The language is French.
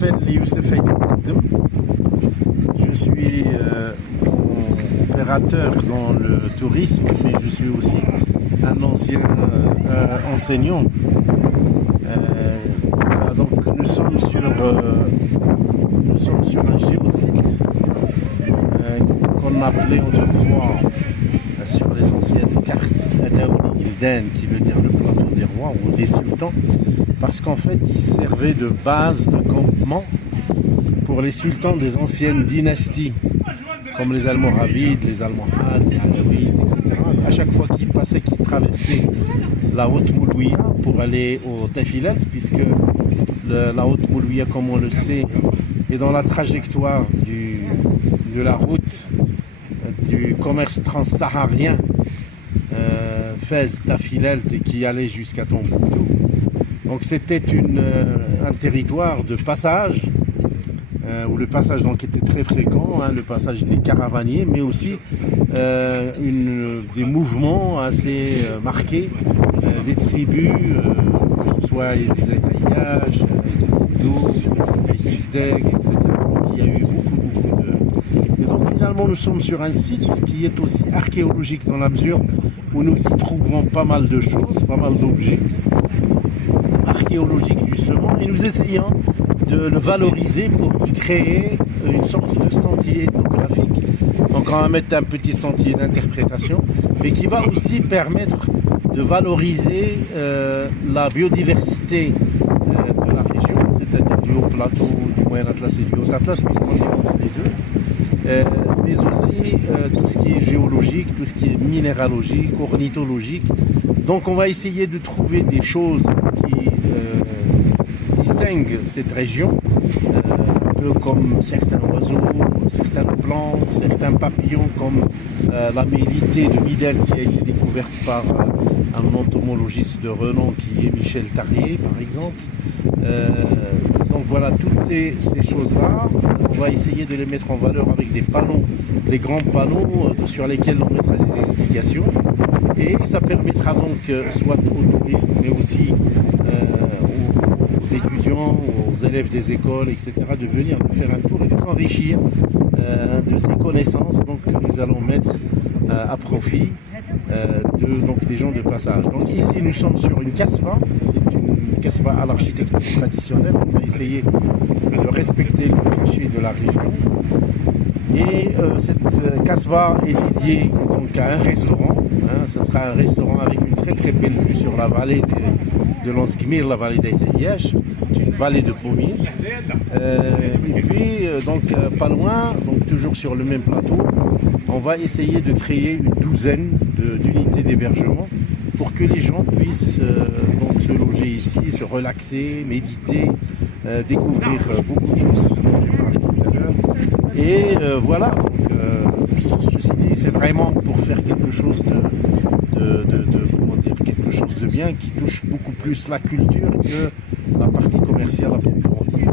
m'appelle Youssef Aïdem. Je suis opérateur dans le tourisme, mais je suis aussi un ancien enseignant. Voilà, donc nous sommes sur un géosite qu'on appelait autrefois sur les anciennes cartes Adaouli Gildan, qui veut dire le plateau des rois ou des sultans, parce qu'en fait il servait de base de campement pour les sultans des anciennes dynasties, comme les Almoravides, les Almohades, les Alaouides, etc. À chaque fois qu'ils passaient, qu'ils traversaient la haute Moulouia pour aller au Tafilat, puisque la haute Moulouia, comme on le sait, est dans la trajectoire de la route du commerce transsaharien Fès, Tafilat, et qui allait jusqu'à Tombouctou. Donc c'était un territoire de passage, où le passage donc était très fréquent, le passage des caravaniers, mais aussi des mouvements assez marqués, des tribus, que ce soit les Aïtaïages, les Taïdou, les Tizdeg, etc. Donc il y a eu beaucoup de... Et donc finalement nous sommes sur un site qui est aussi archéologique, dans la mesure où nous y trouvons pas mal de choses, pas mal d'objets archéologiques justement, et nous essayons de le valoriser pour y créer une sorte de sentier ethnographique. Donc on va mettre un petit sentier d'interprétation, mais qui va aussi permettre de valoriser la biodiversité de la région, c'est-à-dire du haut plateau, du moyen Atlas et du haut Atlas, puisqu'on est entre les deux, mais aussi tout ce qui est géologique, tout ce qui est minéralogique, ornithologique. Donc on va essayer de trouver des choses qui distinguent cette région, un peu comme certains oiseaux, certaines plantes, certains papillons, comme la mélitée de Midel qui a été découverte par un entomologiste de renom qui est Michel Tarier, par exemple. Donc voilà, toutes ces choses-là, on va essayer de les mettre en valeur avec des panneaux, des grands panneaux sur lesquels on mettra des explications. Et ça permettra donc soit aux touristes, mais aussi aux étudiants, aux élèves des écoles, etc., de venir nous faire un tour et de s'enrichir de ces connaissances donc, que nous allons mettre à profit donc, des gens de passage. Donc ici nous sommes sur une kasbah, c'est une kasbah à l'architecture traditionnelle. On va essayer de respecter le cachet de la région. Et cette kasbah est dédiée donc, à un restaurant. Ce sera un restaurant avec une très très belle vue sur la vallée de Lanskmir, la vallée d'Aïtaïash. C'est une vallée de pommiers. Et puis, donc pas loin, donc toujours sur le même plateau, on va essayer de créer une douzaine d'unités d'hébergement pour que les gens puissent donc, se loger ici, se relaxer, méditer, découvrir beaucoup de choses dont j'ai parlé tout à l'heure. Et voilà, donc, ceci dit, c'est vraiment pour faire quelque chose comment dire, quelque chose de bien qui touche beaucoup plus la culture que la partie commerciale à proprement dit.